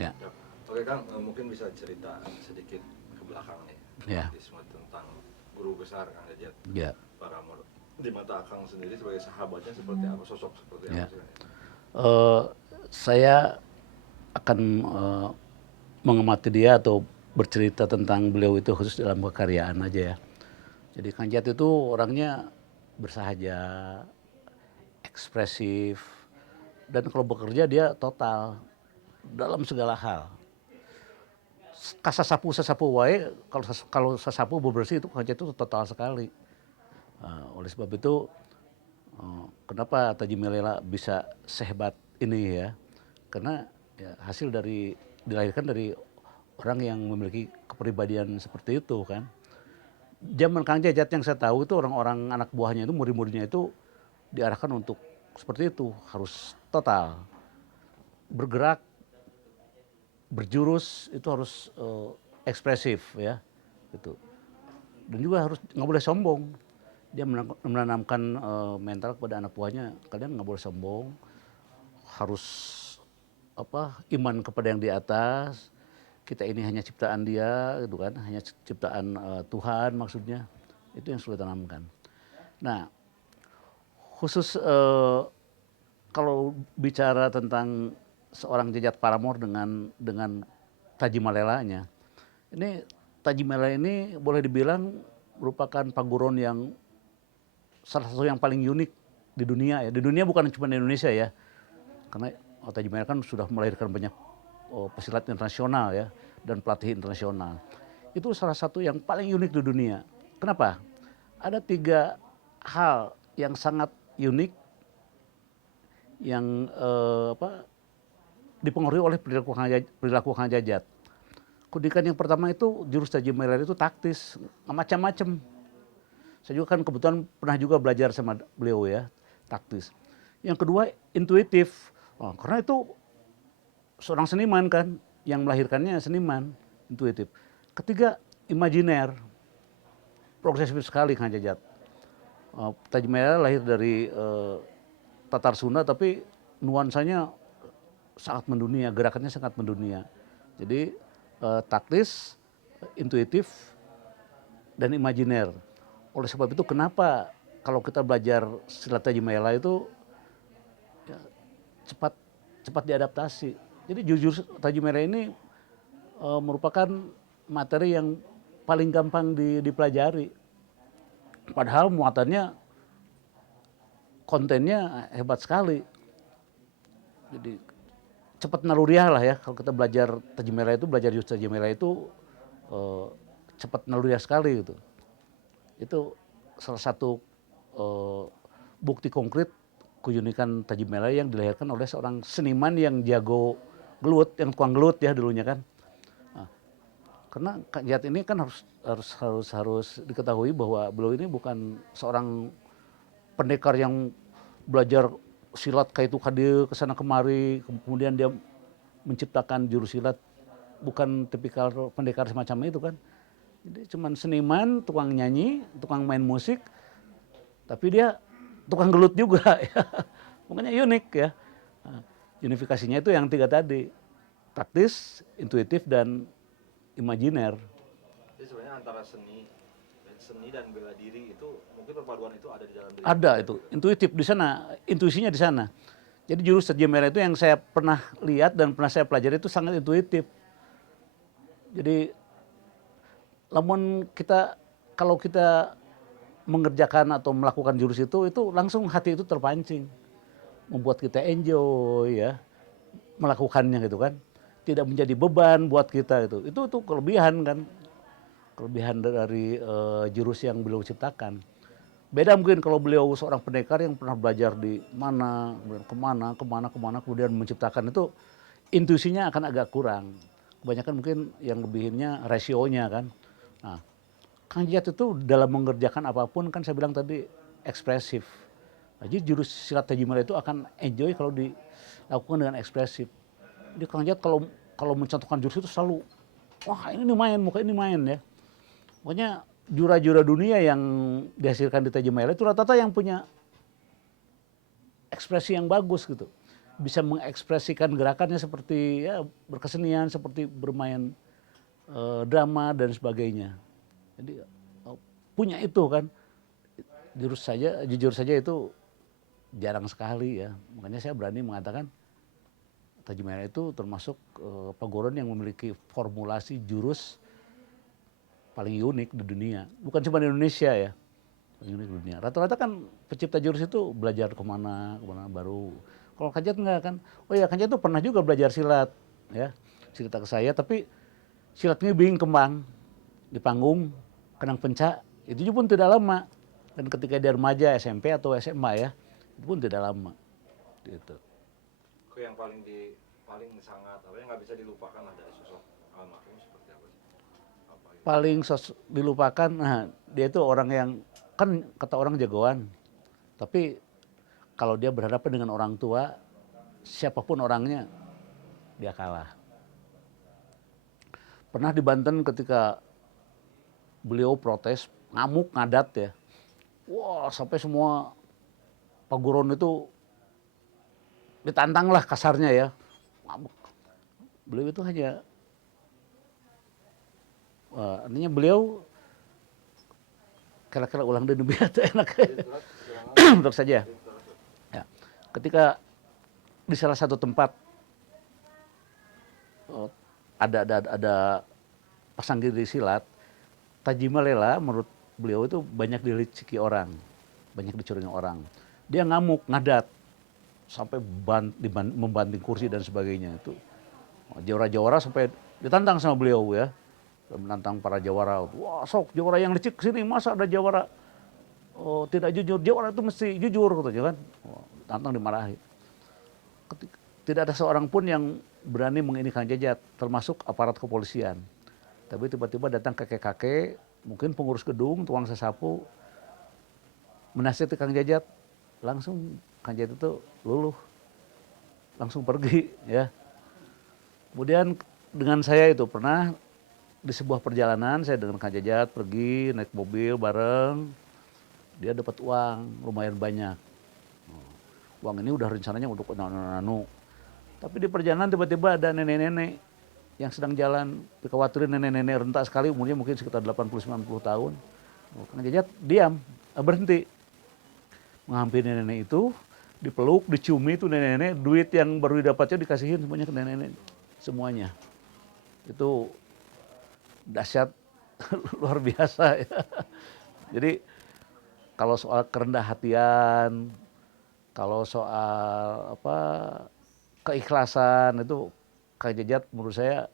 Ya. Oke Kang, mungkin bisa cerita sedikit ke belakang nih, Ya. tentang guru besar Kang Jajat. Ya. Paramore. Di mata Kang sendiri sebagai sahabatnya seperti apa, sosok seperti apa Ya. sih? Eh, saya akan mengamati dia atau bercerita tentang beliau itu khusus dalam kekaryaan aja ya. Jadi Kang Jat itu orangnya bersahaja, ekspresif, dan kalau bekerja dia total dalam segala hal. Kasasapu sasapu wae, kalau sasapu bebersih itu Kang Jat itu total sekali. Oleh sebab itu kenapa Taji Melela bisa sehebat ini ya? Karena ya, hasil dari dilahirkan dari orang yang memiliki kepribadian seperti itu kan. Zaman Kang Jajat yang saya tahu itu orang-orang anak buahnya itu murid-muridnya itu diarahkan untuk seperti itu, harus total bergerak, berjurus itu harus ekspresif ya, gitu. Dan juga harus nggak boleh sombong. Dia menanamkan mental kepada anak buahnya, kalian nggak boleh sombong, harus iman kepada yang di atas. Kita ini hanya ciptaan dia, gitu kan, hanya ciptaan Tuhan maksudnya. Itu yang sudah tanamkan. Nah, khusus kalau bicara tentang seorang Jajat Paramore dengan Taji Malelanya, ini Taji Malela ini boleh dibilang merupakan paguron yang salah satu yang paling unik di dunia ya. Di dunia bukan cuma di Indonesia ya, karena Taji Malela kan sudah melahirkan banyak pesilat internasional ya dan pelatih internasional. Itu salah satu yang paling unik di dunia. Kenapa? Ada 3 hal yang sangat unik yang dipengaruhi oleh perilaku Kang Jajat. Keunikan yang pertama itu jurus Taji Malela itu taktis, macam-macam. Saya juga kan kebetulan pernah juga belajar sama beliau ya, taktis. Yang kedua intuitif, karena itu seorang seniman kan, yang melahirkannya seniman, intuitif. Ketiga imajiner, progresif sekali Kang Jajat. Taji Malela lahir dari Tatar Sunda tapi nuansanya sangat mendunia, gerakannya sangat mendunia. Jadi taktis, intuitif, dan imajiner. Oleh sebab itu kenapa kalau kita belajar silat Taji Malela itu ya, cepat diadaptasi. Jadi jujur Taji Malela ini merupakan materi yang paling gampang dipelajari. Padahal muatannya, kontennya hebat sekali. Jadi cepat naluriah lah ya, kalau kita belajar Taji Malela itu, belajar jurus Taji Malela itu cepat naluriah sekali gitu. Itu salah satu bukti konkret keunikan Taji Malela yang dilahirkan oleh seorang seniman yang jago gelut, yang tukang gelut ya dulunya kan. Nah, karena Kak Jat ini kan harus diketahui bahwa beliau ini bukan seorang pendekar yang belajar silat kayak itu kadir kesana kemari, kemudian dia menciptakan jurus silat, bukan tipikal pendekar semacam itu kan. Jadi cuman seniman, tukang nyanyi, tukang main musik, tapi dia tukang gelut juga ya. Makanya unik ya. Nah, unifikasinya itu yang 3 tadi, taktis, intuitif, dan imajiner. Jadi sebenarnya antara seni dan bela diri itu mungkin perpaduan itu ada di dalam diri Ada Jajat itu, gitu. intuitif di sana, intuisinya di sana. Jadi jurus Taji Malela itu yang saya pernah lihat dan pernah saya pelajari itu sangat intuitif. Jadi namun kalau kita mengerjakan atau melakukan jurus itu langsung hati itu terpancing, membuat kita enjoy ya melakukannya gitu kan, tidak menjadi beban buat kita itu kelebihan kan, kelebihan dari jurus yang beliau ciptakan. Beda mungkin kalau beliau seorang pendekar yang pernah belajar di mana, kemana, kemudian menciptakan itu, intuisinya akan agak kurang. Kebanyakan mungkin yang lebihinnya rasionya kan. Nah, Kang Jat itu dalam mengerjakan apapun kan saya bilang tadi ekspresif. Nah, jadi jurus silat Taji Malela itu akan enjoy kalau dilakukan dengan ekspresif. Jadi Kang Jat kalau mencontohkan jurus itu selalu, wah ini main, muka ini main ya. Pokoknya jura-jura dunia yang dihasilkan di Taji Malela itu rata-rata yang punya ekspresi yang bagus gitu. bisa mengekspresikan gerakannya seperti ya berkesenian, seperti bermain drama dan sebagainya. Jadi punya itu kan, jujur saja itu jarang sekali ya. Makanya saya berani mengatakan Taji Merah itu termasuk perguruan yang memiliki formulasi jurus paling unik di dunia. Bukan cuma di Indonesia ya, paling unik di dunia. Rata-rata kan pencipta jurus itu belajar kemana baru. Kalau Kanjat enggak kan? Oh ya Kanjat itu pernah juga belajar silat, ya cerita ke saya. Tapi silatnya bikin kembang di panggung, kenang pencak. Itu pun tidak lama. Dan ketika dia remaja SMP atau SMA ya, itu pun tidak lama. Gitu. Yang paling sangat apa yang nggak bisa dilupakan lah dari sosok almarhum seperti apa sih? Apa gitu? Paling dilupakan, nah dia itu orang yang kan kata orang jagoan, tapi kalau dia berhadapan dengan orang tua, siapapun orangnya, dia kalah. Pernah di Banten ketika beliau protes, ngamuk, ngadat ya. Wah, sampai semua paguron itu ditantang lah kasarnya ya. Ngamuk. Beliau itu hanya, artinya beliau kira-kira ulang dan biar enak. Untuk saja. Ya. Ketika di salah satu tempat ada pasanggiri silat, Tajima Lela menurut beliau itu banyak diliciki orang, banyak dicuri orang. Dia ngamuk, ngadat, sampai membanting kursi dan sebagainya. Itu jawara-jawara sampai ditantang sama beliau ya, menantang para jawara. Wah sok jawara yang licik sini, masa ada jawara tidak jujur? Jawara itu mesti jujur katanya kan. Tantang dimarahi. Tidak ada seorang pun yang berani mengini Kang Jajat, termasuk aparat kepolisian. Tapi tiba-tiba datang kakek-kakek, mungkin pengurus gedung, tukang sesapu, menasihati Kang Jajat, langsung Kang Jajat itu luluh, langsung pergi ya. Kemudian dengan saya itu pernah di sebuah perjalanan, saya dengan Kang Jajat pergi naik mobil bareng, dia dapat uang lumayan banyak. Uang ini udah rencananya untuk nanu. Tapi di perjalanan tiba-tiba ada nenek-nenek yang sedang jalan, dikhawatirin nenek-nenek rentak sekali, umurnya mungkin sekitar 80-90 tahun. Kang Jajat diam, berhenti. Menghampiri nenek itu, dipeluk, diciumi itu nenek-nenek, duit yang baru didapatnya dikasihin semuanya ke nenek-nenek. Semuanya. Itu dahsyat luar biasa ya. Jadi kalau soal kerendah hatian, kalau soal keikhlasan itu Kang Jajat menurut saya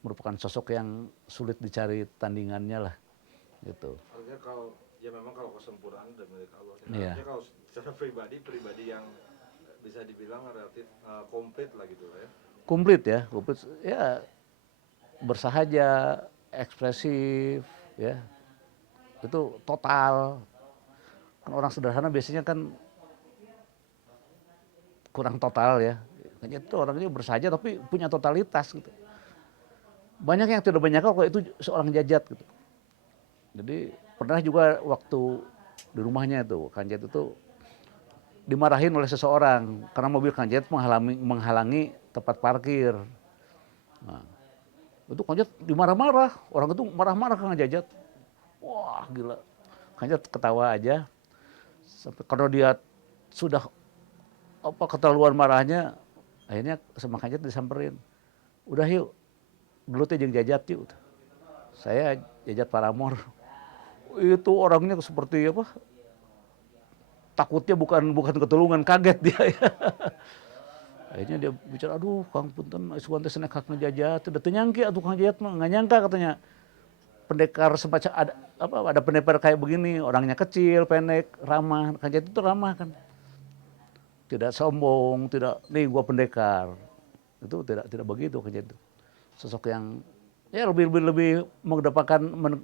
merupakan sosok yang sulit dicari tandingannya lah gitu. Artinya memang kalau kesempurnaan dari milik Allah. Iya. Artinya kalau secara pribadi yang bisa dibilang relatif komplit lah gitu ya. Komplit ya, bersahaja, ekspresif ya. Itu total. Kan orang sederhana biasanya kan kurang total ya. Kayaknya itu orangnya bersahaja tapi punya totalitas gitu. Banyak yang tidak menyangka kalau itu seorang Jajat gitu. Jadi pernah juga waktu di rumahnya itu, Kang Jajat itu dimarahin oleh seseorang karena mobil Kang Jajat menghalangi tempat parkir. Nah, itu Kang Jajat dimarah-marah, orang itu marah-marah Kang Jajat. Wah gila, Kang Jajat ketawa aja. Sampai karena dia sudah keterlaluan marahnya, akhirnya sama Kang Jajat disamperin. Udah yuk, dulu teh jeung Jajat yuk. Saya Jajat Paramor. Itu orangnya seperti apa? Takutnya bukan ketulungan, kaget dia ya. Akhirnya dia bicara, aduh Kang punten asuhan teh senek hakna Jajat, teu nyangki atuh Kang Jajat mah enggak nyangka katanya. Pendekar semacam ada pendekar kayak begini, orangnya kecil, pendek, ramah. Kang Jajat itu ramah kan. Tidak sombong, tidak nih gua pendekar. Itu tidak begitu Kang Jajat. Sosok yang ya lebih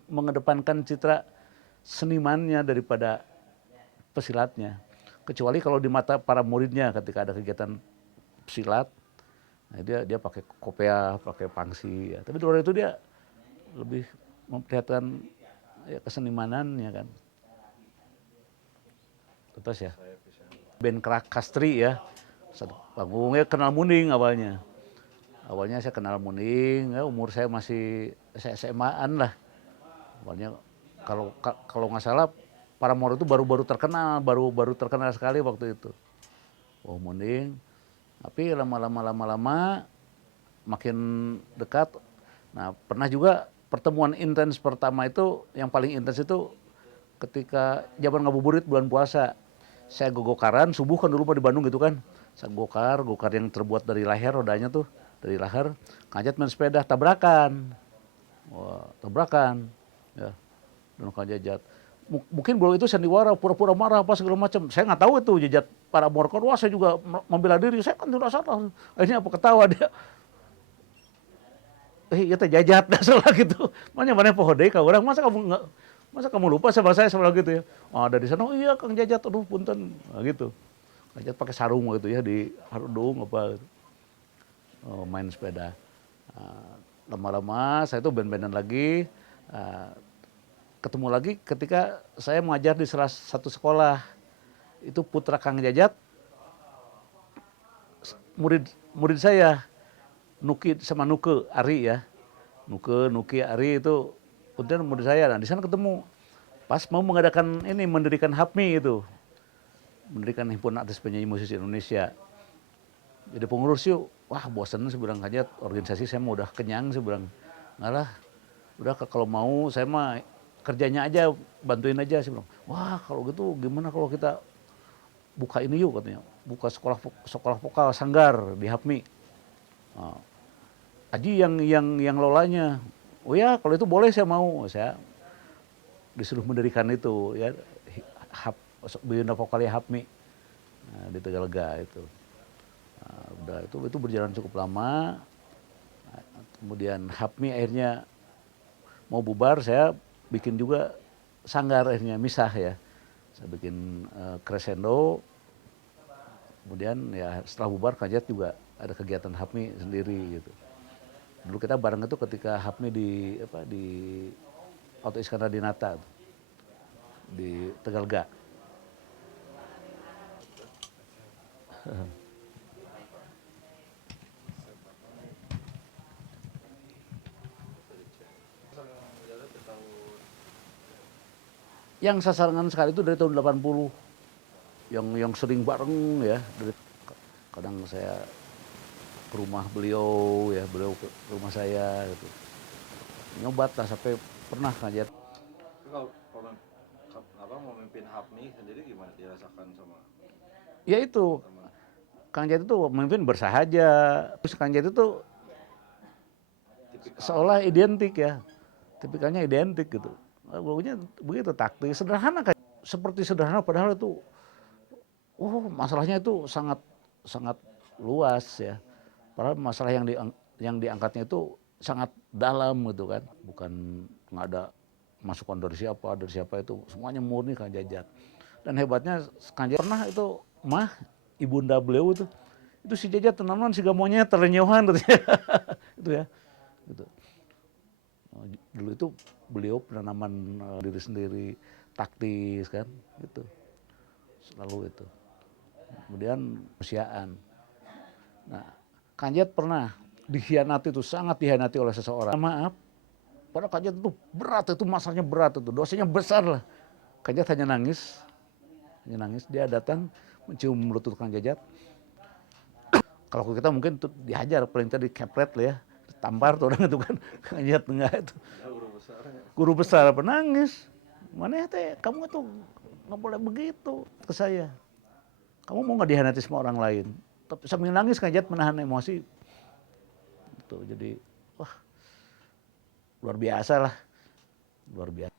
mengedepankan citra senimannya daripada pesilatnya. Kecuali kalau di mata para muridnya ketika ada kegiatan silat, nah dia pakai kopea, pakai pangsi ya. Tapi di luar itu dia lebih memperlihatkan ya, kesenimanannya kan. Terus ya. Ben Kastri ya. Satu panggung ya kenal Muning awalnya. Awalnya saya kenal Muning, ya umur saya masih SMA-an lah. Awalnya kalau nggak salah Paramore itu baru-baru terkenal, baru terkenal sekali waktu itu. Oh Muning, tapi lama-lama makin dekat. Nah pernah juga pertemuan intens pertama itu, yang paling intens itu ketika zaman ngabuburit bulan puasa. Saya gogokaran, subuh kan dulu di Bandung gitu kan. Saya gokar yang terbuat dari leher, rodanya tuh dari leher. Kajat main sepeda, tabrakan. Wah, tabrakan. Ya, dan Kajat. Mungkin beliau itu sandiwara, pura-pura marah apa segala macam. Saya nggak tahu itu jejat para morkon. Wah saya juga membela diri, saya kan tidak salah. Akhirnya apa ketawa dia. Ya teh jajat dah salah gitu. Mana pohon deh kau orang, masa kamu lupa sama saya salah gitu ya. Oh, dari sana, oh iya Kang Jajat, aduh punten. Nah, gitu. Jajat pakai sarung gitu ya, di harudung apa gitu. Oh, main sepeda. Lama-lama saya tuh band-bandan lagi. Ketemu lagi ketika saya mengajar di salah satu sekolah. Itu putra Kang Jajat, murid saya. Nuki sama Nuke, Ari ya. Nuki, Ari itu kemudian murid saya. Nah, di sana ketemu. Pas mau mengadakan ini, mendirikan HAPMI itu. Mendirikan Himpunan Artis Penyanyi Musisi Indonesia. Jadi pengurus yuk. Wah bosan seberang aja, organisasi saya mau udah kenyang seberang. Nggak lah, udah kalau mau saya mah kerjanya aja, bantuin aja. Saya bilang, wah kalau gitu gimana kalau kita buka ini yuk katanya. Buka sekolah vokal sanggar di HAPMI. Nah, Aji yang lolanya. Oh ya kalau itu boleh saya mau. Saya disuruh mendirikan itu ya, Bina Vokalnya HAPMI di Tegalega itu. Nah, udah itu berjalan cukup lama. Nah, kemudian HAPMI akhirnya mau bubar, saya bikin juga sanggar, akhirnya misah ya. Saya bikin Crescendo. Kemudian ya setelah bubar Kajat juga ada kegiatan HAPMI sendiri gitu. Dulu kita bareng itu ketika HAPMI di Auto Iskandar Dinata di Tegalega. Yang sasaran sekali itu dari tahun 80. Yang sering bareng ya, kadang saya ke rumah beliau ya, beliau ke rumah saya gitu. Nyobat lah sampai pernah ngajak. Kalau memimpin HAPMI sendiri gimana dirasakan sama Ya itu, teman? Kang Jat itu memimpin bersahaja. Terus Kang Jat itu Tipikal seolah identik ya, tipikalnya identik gitu. Pokoknya begitu taktis, sederhana kan. Seperti sederhana padahal itu, masalahnya itu sangat sangat luas ya. Padahal masalah yang diangkatnya itu sangat dalam gitu kan. Bukan nggak ada masukan dari siapa itu. Semuanya murni Kang Jajat. Dan hebatnya Kang Jajat pernah itu, ibunda beliau itu si Jajat tenanan si gamonya terenyohan gitu ya. Itu ya. Gitu. Dulu itu beliau penanaman diri sendiri, taktis kan, gitu. Selalu itu. Kemudian kemanusiaan. Nah, Kanjat pernah dikhianati itu, sangat dikhianati oleh seseorang. Maaf, padahal Kanjat itu berat, itu masalahnya berat itu, dosanya besar lah. Kanjat hanya nangis, dia datang mencium lutut Kang Jajat. Kalau kita mungkin tuh dihajar, paling tadi kepret lah ya, tampar tuh orang itu kan, Kanjat enggak itu. Guru besar penangis, mana ya teh, kamu itu nggak boleh begitu ke saya. Kamu mau nggak dihianati sama orang lain? Tapi sambil nangis Kanjat menahan emosi. Gitu, jadi wah luar biasa lah, luar biasa.